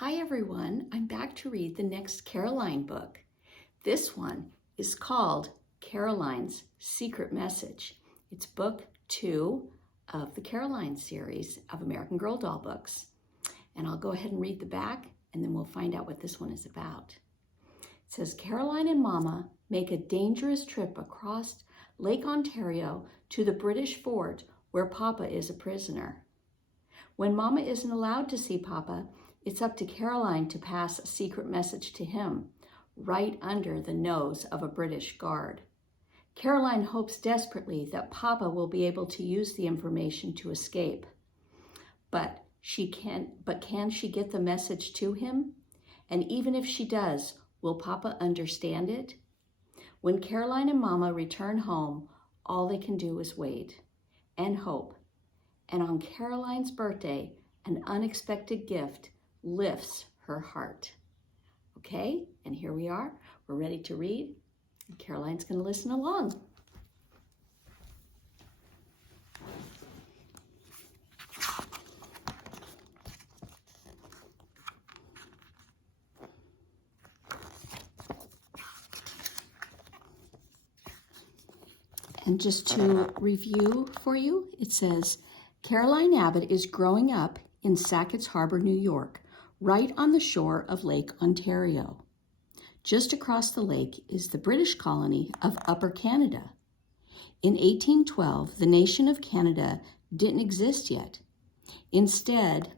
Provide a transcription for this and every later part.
Hi everyone, I'm back to read the next Caroline book. This one is called Caroline's Secret Message. It's book 2 of the Caroline series of American Girl doll books. And I'll go ahead and read the back and then we'll find out what this one is about. It says, Caroline and Mama make a dangerous trip across Lake Ontario to the British fort where Papa is a prisoner. When Mama isn't allowed to see Papa, it's up to Caroline to pass a secret message to him, right under the nose of a British guard. Caroline hopes desperately that Papa will be able to use the information to escape. But can she get the message to him? And even if she does, will Papa understand it? When Caroline and Mama return home, all they can do is wait and hope. And on Caroline's birthday, an unexpected gift lifts her heart. Okay, and here we are. We're ready to read. Caroline's going to listen along. And just to review for you, it says, Caroline Abbott is growing up in Sacketts Harbor, New York, right on the shore of Lake Ontario. Just across the lake is the British colony of Upper Canada. In 1812, the nation of Canada didn't exist yet. Instead,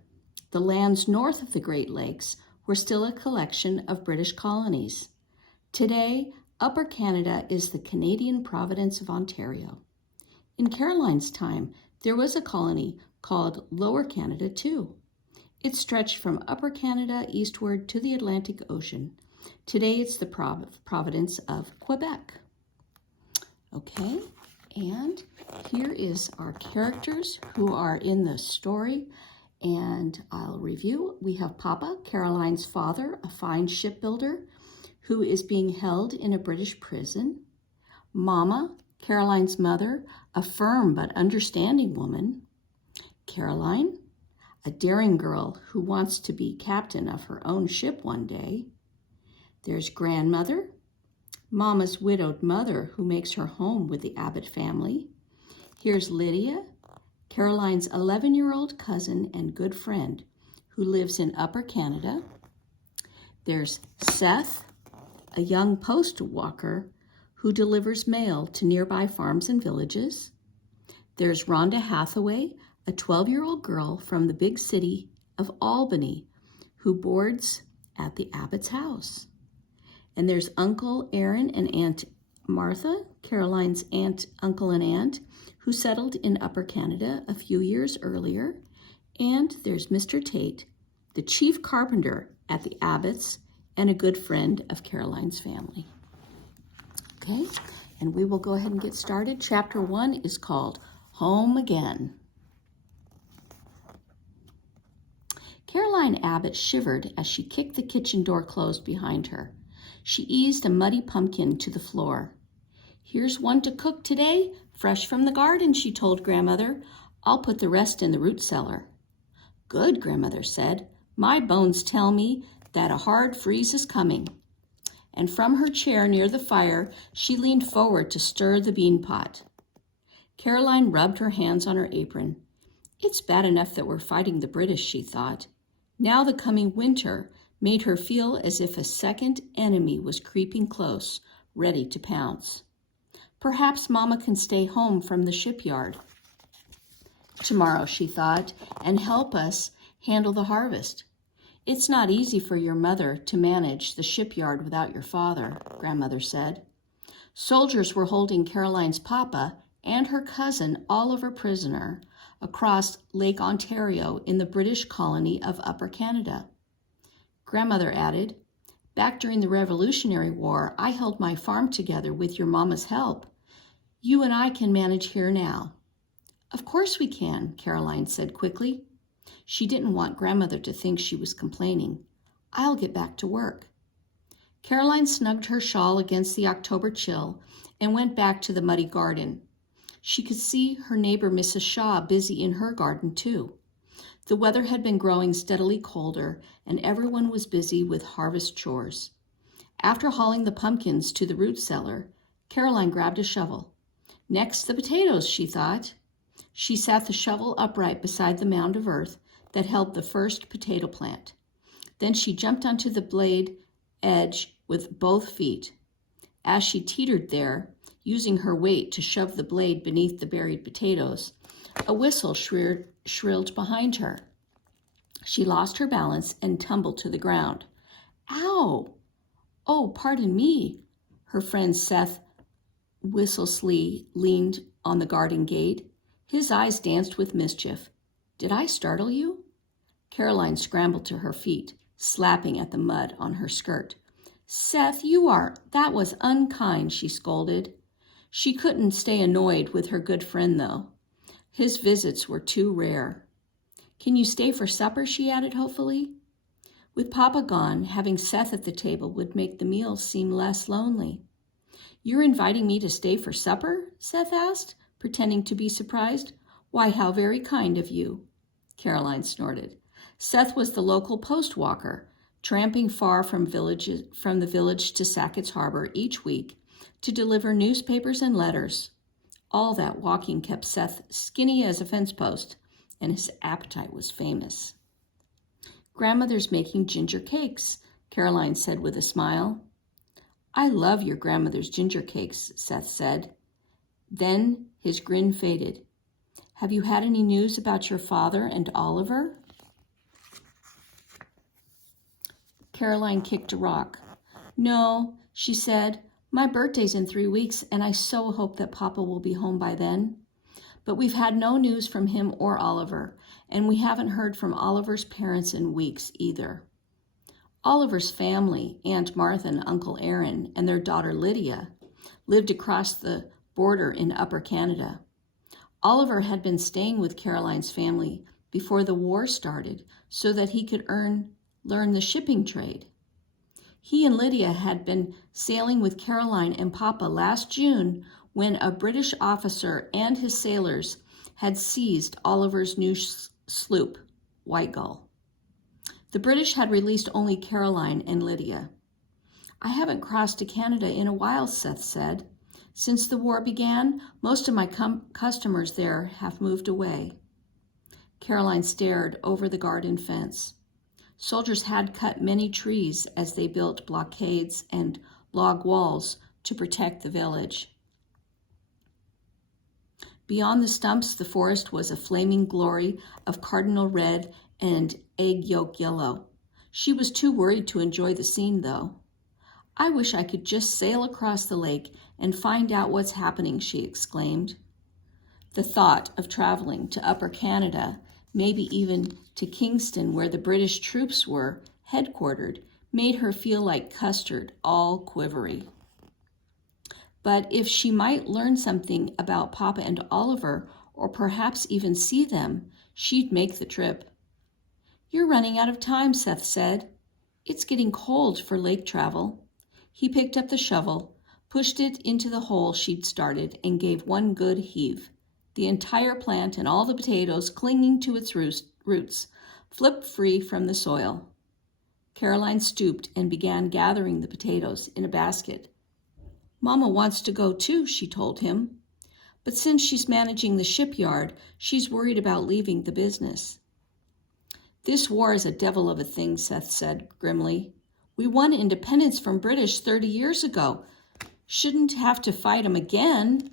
the lands north of the Great Lakes were still a collection of British colonies. Today, Upper Canada is the Canadian province of Ontario. In Caroline's time, there was a colony called Lower Canada too. It stretched from Upper Canada eastward to the Atlantic Ocean. Today it's the province of Quebec. Okay, and here is our characters who are in the story, and I'll review. We have Papa, Caroline's father, a fine shipbuilder who is being held in a British prison. Mama, Caroline's mother, a firm but understanding woman. Caroline, a daring girl who wants to be captain of her own ship one day. There's grandmother, Mama's widowed mother who makes her home with the Abbott family. Here's Lydia, Caroline's 11-year-old cousin and good friend who lives in Upper Canada. There's Seth, a young post walker who delivers mail to nearby farms and villages. There's Rhonda Hathaway, a 12-year-old girl from the big city of Albany who boards at the Abbott's house. And there's Uncle Aaron and Aunt Martha, Caroline's aunt, uncle, and aunt, who settled in Upper Canada a few years earlier. And there's Mr. Tate, the chief carpenter at the Abbotts and a good friend of Caroline's family. Okay, and we will go ahead and get started. Chapter 1 is called Home Again. Caroline Abbott shivered as she kicked the kitchen door closed behind her. She eased a muddy pumpkin to the floor. Here's one to cook today, fresh from the garden, she told Grandmother. I'll put the rest in the root cellar. Good, Grandmother said. My bones tell me that a hard freeze is coming. And from her chair near the fire, she leaned forward to stir the bean pot. Caroline rubbed her hands on her apron. It's bad enough that we're fighting the British, she thought. Now the coming winter made her feel as if a second enemy was creeping close, ready to pounce. Perhaps Mama can stay home from the shipyard tomorrow, she thought, and help us handle the harvest. It's not easy for your mother to manage the shipyard without your father, Grandmother said. Soldiers were holding Caroline's papa and her cousin Oliver prisoner across Lake Ontario in the British colony of Upper Canada. Grandmother added, back during the Revolutionary War, I held my farm together with your mama's help. You and I can manage here now. Of course we can, Caroline said quickly. She didn't want Grandmother to think she was complaining. I'll get back to work. Caroline snugged her shawl against the October chill and went back to the muddy garden. She could see her neighbor Mrs. Shaw busy in her garden too. The weather had been growing steadily colder, and everyone was busy with harvest chores. After hauling the pumpkins to the root cellar, Caroline grabbed a shovel. Next, the potatoes, she thought. She sat the shovel upright beside the mound of earth that held the first potato plant. Then she jumped onto the blade edge with both feet. As she teetered there, using her weight to shove the blade beneath the buried potatoes, a whistle shrilled behind her. She lost her balance and tumbled to the ground. Ow! Oh, pardon me. Her friend Seth Whistleslee leaned on the garden gate. His eyes danced with mischief. Did I startle you? Caroline scrambled to her feet, slapping at the mud on her skirt. Seth, that was unkind, she scolded. She couldn't stay annoyed with her good friend, though. His visits were too rare. Can you stay for supper? She added hopefully. With Papa gone, having Seth at the table would make the meal seem less lonely. You're inviting me to stay for supper? Seth asked, pretending to be surprised. Why, how very kind of you, Caroline snorted. Seth was the local post walker, tramping far from the village to Sacketts Harbor each week to deliver newspapers and letters. All that walking kept Seth skinny as a fence post, and his appetite was famous. Grandmother's making ginger cakes, Caroline said with a smile. I love your grandmother's ginger cakes, Seth said. Then his grin faded. Have you had any news about your father and Oliver? Caroline kicked a rock. No, she said. My birthday's in 3 weeks, and I so hope that Papa will be home by then. But we've had no news from him or Oliver, and we haven't heard from Oliver's parents in weeks either. Oliver's family, Aunt Martha and Uncle Aaron, and their daughter Lydia, lived across the border in Upper Canada. Oliver had been staying with Caroline's family before the war started so that he could learn the shipping trade. He and Lydia had been sailing with Caroline and Papa last June when a British officer and his sailors had seized Oliver's new sloop, White Gull. The British had released only Caroline and Lydia. I haven't crossed to Canada in a while, Seth said. Since the war began, most of my customers there have moved away. Caroline stared over the garden fence. Soldiers had cut many trees as they built blockades and log walls to protect the village. Beyond the stumps, the forest was a flaming glory of cardinal red and egg yolk yellow. She was too worried to enjoy the scene, though. I wish I could just sail across the lake and find out what's happening, she exclaimed. The thought of traveling to Upper Canada, maybe even to Kingston, where the British troops were headquartered, made her feel like custard, all quivery. But if she might learn something about Papa and Oliver, or perhaps even see them, she'd make the trip. You're running out of time, Seth said. It's getting cold for lake travel. He picked up the shovel, pushed it into the hole she'd started, and gave one good heave. The entire plant and all the potatoes clinging to its roots flipped free from the soil. Caroline stooped and began gathering the potatoes in a basket. Mama wants to go too, she told him. But since she's managing the shipyard, she's worried about leaving the business. This war is a devil of a thing, Seth said grimly. We won independence from British 30 years ago. Shouldn't have to fight 'em again.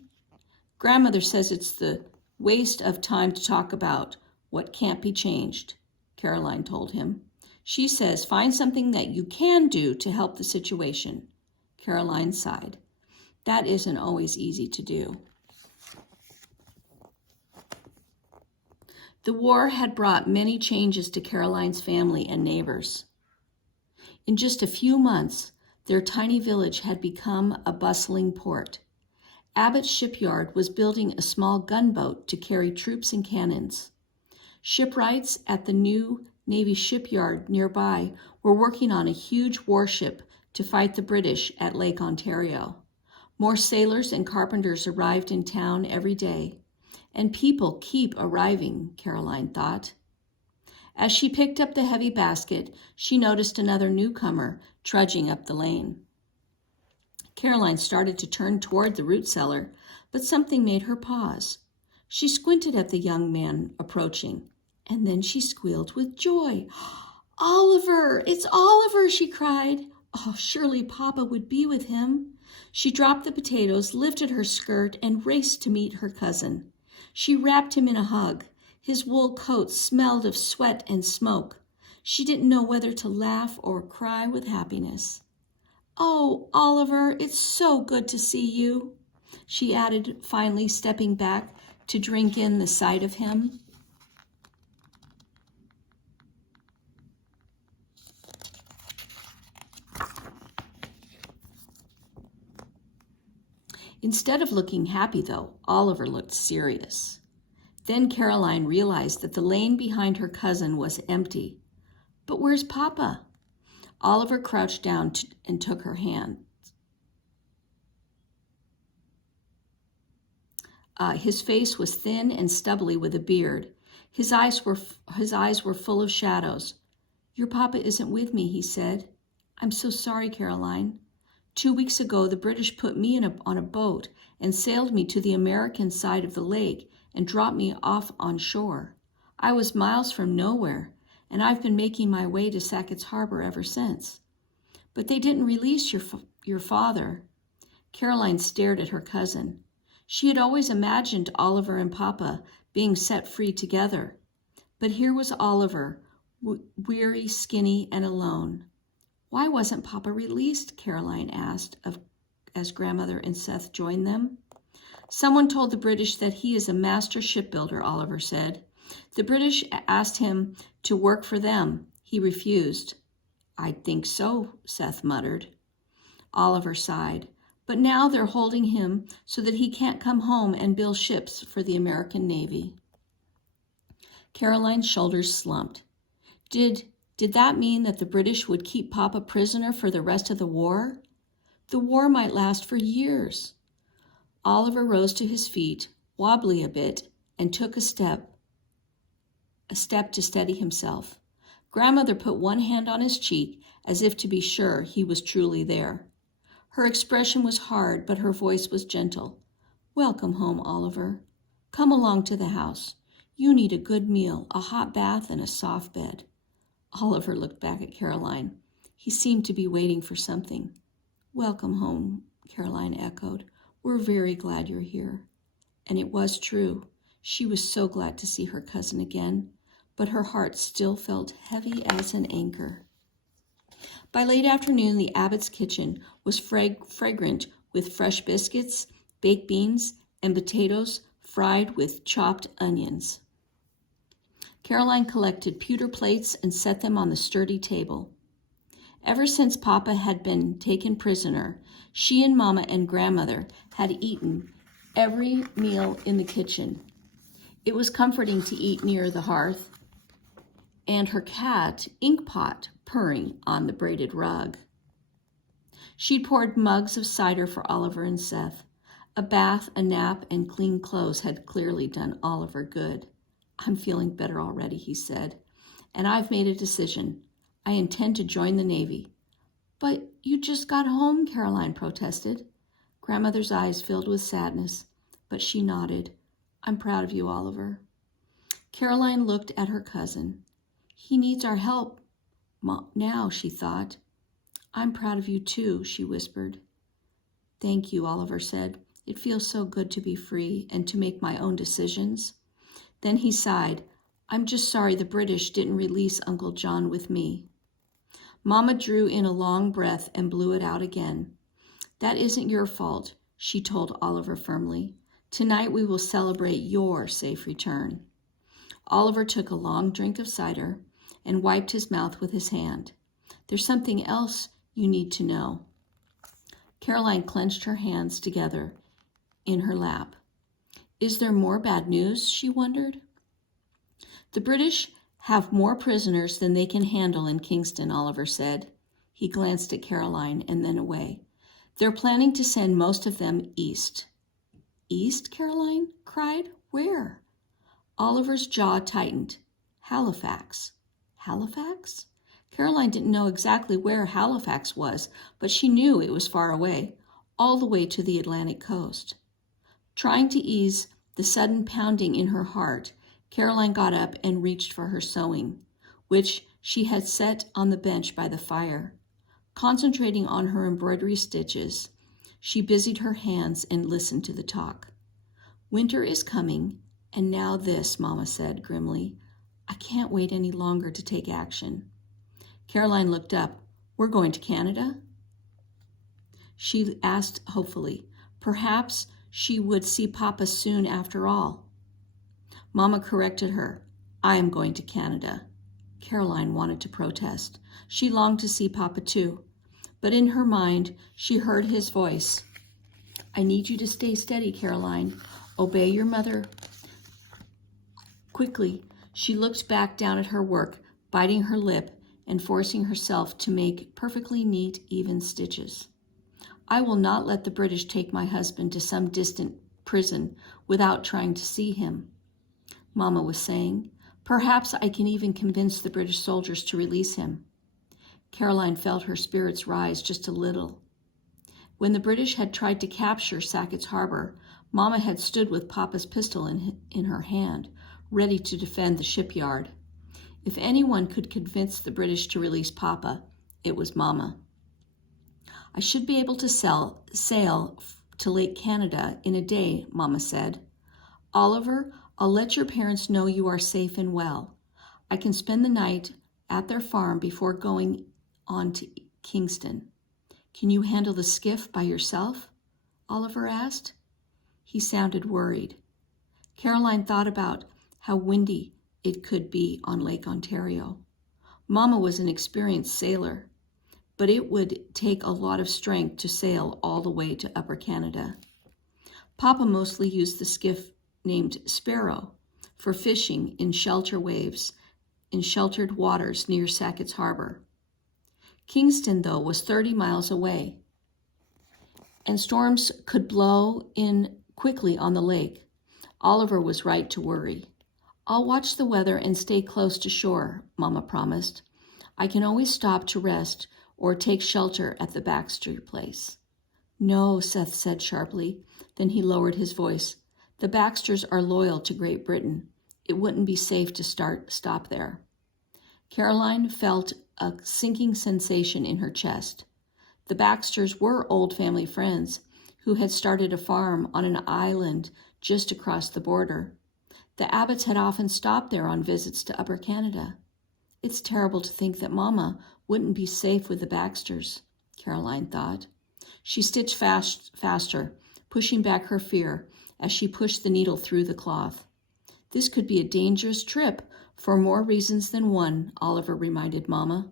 Grandmother says it's the waste of time to talk about what can't be changed, Caroline told him. She says find something that you can do to help the situation. Caroline sighed. That isn't always easy to do. The war had brought many changes to Caroline's family and neighbors. In just a few months, their tiny village had become a bustling port. Abbott's shipyard was building a small gunboat to carry troops and cannons. Shipwrights at the new Navy shipyard nearby were working on a huge warship to fight the British at Lake Ontario. More sailors and carpenters arrived in town every day, and people keep arriving, Caroline thought. As she picked up the heavy basket, she noticed another newcomer trudging up the lane. Caroline started to turn toward the root cellar, but something made her pause. She squinted at the young man approaching, and then she squealed with joy. "Oliver! It's Oliver!" she cried. Oh, surely Papa would be with him. She dropped the potatoes, lifted her skirt, and raced to meet her cousin. She wrapped him in a hug. His wool coat smelled of sweat and smoke. She didn't know whether to laugh or cry with happiness. "Oh, Oliver, it's so good to see you," she added, finally stepping back to drink in the sight of him. Instead of looking happy, though, Oliver looked serious. Then Caroline realized that the lane behind her cousin was empty. "But where's Papa?" Oliver crouched down and took her hand. His face was thin and stubbly with a beard. His eyes were full of shadows. "Your Papa isn't with me," he said. "I'm so sorry, Caroline. 2 weeks ago, the British put me on a boat and sailed me to the American side of the lake and dropped me off on shore. I was miles from nowhere, and I've been making my way to Sacketts Harbor ever since. But they didn't release your father." Caroline stared at her cousin. She had always imagined Oliver and Papa being set free together. But here was Oliver, weary, skinny, and alone. "Why wasn't Papa released?" Caroline asked as Grandmother and Seth joined them. "Someone told the British that he is a master shipbuilder," Oliver said. "The British asked him to work for them. He refused." "I'd think so," Seth muttered. Oliver sighed. "But now they're holding him so that he can't come home and build ships for the American Navy." Caroline's shoulders slumped. Did that mean that the British would keep Papa prisoner for the rest of the war? The war might last for years. Oliver rose to his feet, wobbly a bit, and took a step to steady himself. Grandmother put one hand on his cheek as if to be sure he was truly there. Her expression was hard, but her voice was gentle. "Welcome home, Oliver. Come along to the house. You need a good meal, a hot bath, and a soft bed." Oliver looked back at Caroline. He seemed to be waiting for something. "Welcome home," Caroline echoed. "We're very glad you're here." And it was true. She was so glad to see her cousin again, but her heart still felt heavy as an anchor. By late afternoon, the Abbott's kitchen was fragrant with fresh biscuits, baked beans, and potatoes fried with chopped onions. Caroline collected pewter plates and set them on the sturdy table. Ever since Papa had been taken prisoner, she and Mama and Grandmother had eaten every meal in the kitchen. It was comforting to eat near the hearth, and her cat, Inkpot, purring on the braided rug. She'd poured mugs of cider for Oliver and Seth. A bath, a nap, and clean clothes had clearly done Oliver good. "I'm feeling better already," he said, "and I've made a decision. I intend to join the Navy." "But you just got home," Caroline protested. Grandmother's eyes filled with sadness, but she nodded. "I'm proud of you, Oliver." Caroline looked at her cousin. "He needs our help now," she thought. "I'm proud of you too," she whispered. "Thank you," Oliver said. "It feels so good to be free and to make my own decisions." Then he sighed. "I'm just sorry the British didn't release Uncle John with me." Mama drew in a long breath and blew it out again. "That isn't your fault," she told Oliver firmly. "Tonight we will celebrate your safe return." Oliver took a long drink of cider and wiped his mouth with his hand. "There's something else you need to know." Caroline clenched her hands together in her lap. "Is there more bad news?" she wondered. "The British have more prisoners than they can handle in Kingston," Oliver said. He glanced at Caroline and then away. "They're planning to send most of them east." "East?" Caroline cried. "Where?" Oliver's jaw tightened. "Halifax." Halifax? Caroline didn't know exactly where Halifax was, but she knew it was far away, all the way to the Atlantic coast. Trying to ease the sudden pounding in her heart, Caroline got up and reached for her sewing, which she had set on the bench by the fire. Concentrating on her embroidery stitches, she busied her hands and listened to the talk. "Winter is coming, and now this," Mama said grimly. "I can't wait any longer to take action." Caroline looked up. "We're going to Canada?" She asked hopefully. Perhaps she would see Papa soon after all. Mama corrected her. "I am going to Canada." Caroline wanted to protest. She longed to see Papa too. But in her mind, she heard his voice. "I need you to stay steady, Caroline. Obey your mother." Quickly, she looked back down at her work, biting her lip and forcing herself to make perfectly neat, even stitches. "I will not let the British take my husband to some distant prison without trying to see him," Mama was saying. "Perhaps I can even convince the British soldiers to release him." Caroline felt her spirits rise just a little. When the British had tried to capture Sacketts Harbor, Mama had stood with Papa's pistol in her hand, ready to defend the shipyard. If anyone could convince the British to release Papa, it was Mama. "I should be able to sail to Lake Canada in a day," Mama said. "Oliver, I'll let your parents know you are safe and well. I can spend the night at their farm before going on to Kingston." "Can you handle the skiff by yourself?" Oliver asked. He sounded worried. Caroline thought about how windy it could be on Lake Ontario. Mama was an experienced sailor, but it would take a lot of strength to sail all the way to Upper Canada. Papa mostly used the skiff named Sparrow for fishing in sheltered waters near Sacketts Harbor. Kingston, though, was 30 miles away, and storms could blow in quickly on the lake. Oliver was right to worry. "I'll watch the weather and stay close to shore," Mama promised. "I can always stop to rest or take shelter at the Baxter place." "No," Seth said sharply. Then he lowered his voice. "The Baxters are loyal to Great Britain. It wouldn't be safe to stop there." Caroline felt a sinking sensation in her chest. The Baxters were old family friends who had started a farm on an island just across the border. The Abbotts had often stopped there on visits to Upper Canada. "It's terrible to think that Mama wouldn't be safe with the Baxters," Caroline thought. She stitched faster, pushing back her fear as she pushed the needle through the cloth. "This could be a dangerous trip for more reasons than one," Oliver reminded Mama.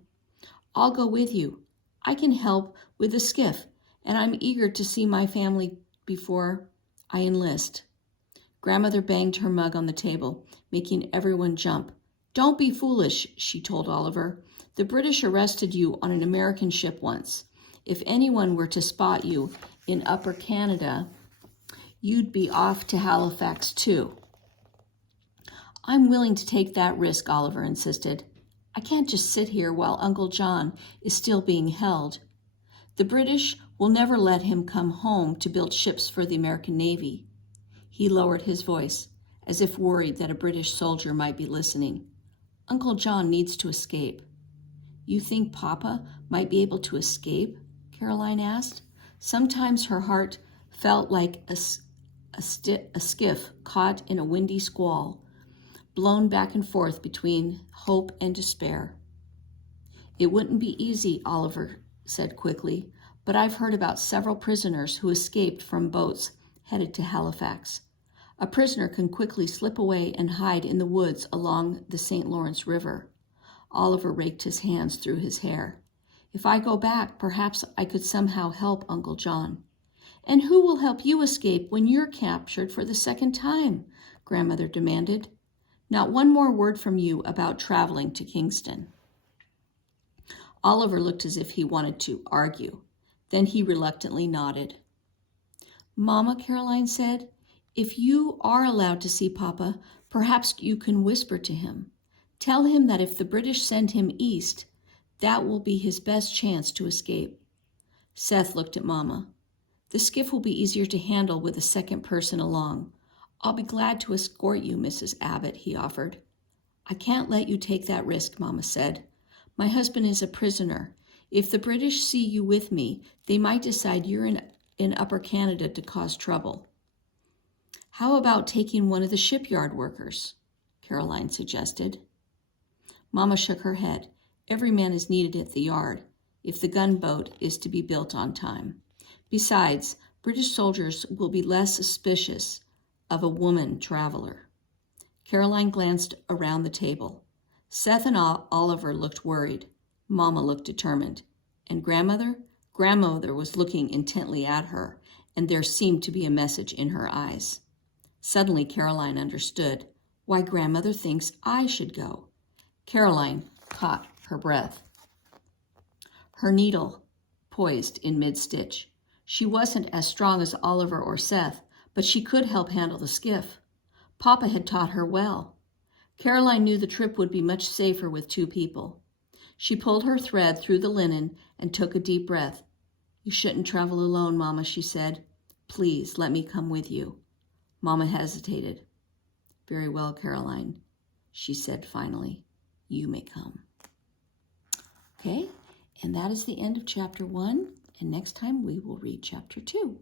"I'll go with you. I can help with the skiff, and I'm eager to see my family before I enlist." Grandmother banged her mug on the table, making everyone jump. "Don't be foolish," she told Oliver. "The British arrested you on an American ship once. If anyone were to spot you in Upper Canada, you'd be off to Halifax too." "I'm willing to take that risk," Oliver insisted. "I can't just sit here while Uncle John is still being held. The British will never let him come home to build ships for the American Navy." He lowered his voice, as if worried that a British soldier might be listening. "Uncle John needs to escape." "You think Papa might be able to escape?" Caroline asked. Sometimes her heart felt like a skiff caught in a windy squall, blown back and forth between hope and despair. "It wouldn't be easy," Oliver said quickly, "but I've heard about several prisoners who escaped from boats headed to Halifax. A prisoner can quickly slip away and hide in the woods along the St. Lawrence River." Oliver raked his hands through his hair. "If I go back, perhaps I could somehow help Uncle John." "And who will help you escape when you're captured for the second time?" Grandmother demanded. "Not one more word from you about traveling to Kingston." Oliver looked as if he wanted to argue. Then he reluctantly nodded. "Mama," Caroline said, "if you are allowed to see Papa, perhaps you can whisper to him. Tell him that if the British send him east, that will be his best chance to escape. Seth looked at Mama. The skiff will be easier to handle with a second person along. I'll be glad to escort you, Mrs. Abbott, he offered. I can't let you take that risk, Mama said. My husband is a prisoner. If the British see you with me, they might decide you're in Upper Canada to cause trouble. How about taking one of the shipyard workers? Caroline suggested. Mama shook her head. Every man is needed at the yard if the gunboat is to be built on time. Besides, British soldiers will be less suspicious of a woman traveler. Caroline glanced around the table. Seth and Oliver looked worried. Mama looked determined. And Grandmother? Grandmother was looking intently at her, and there seemed to be a message in her eyes. Suddenly, Caroline understood why Grandmother thinks I should go. Caroline caught her breath. Her needle poised in mid-stitch. She wasn't as strong as Oliver or Seth, but she could help handle the skiff. Papa had taught her well. Caroline knew the trip would be much safer with two people. She pulled her thread through the linen and took a deep breath. You shouldn't travel alone, Mama, she said. Please let me come with you. Mama hesitated. Very well, Caroline, she said finally. You may come. Okay, and that is the end of chapter 1, and next time we will read chapter 2.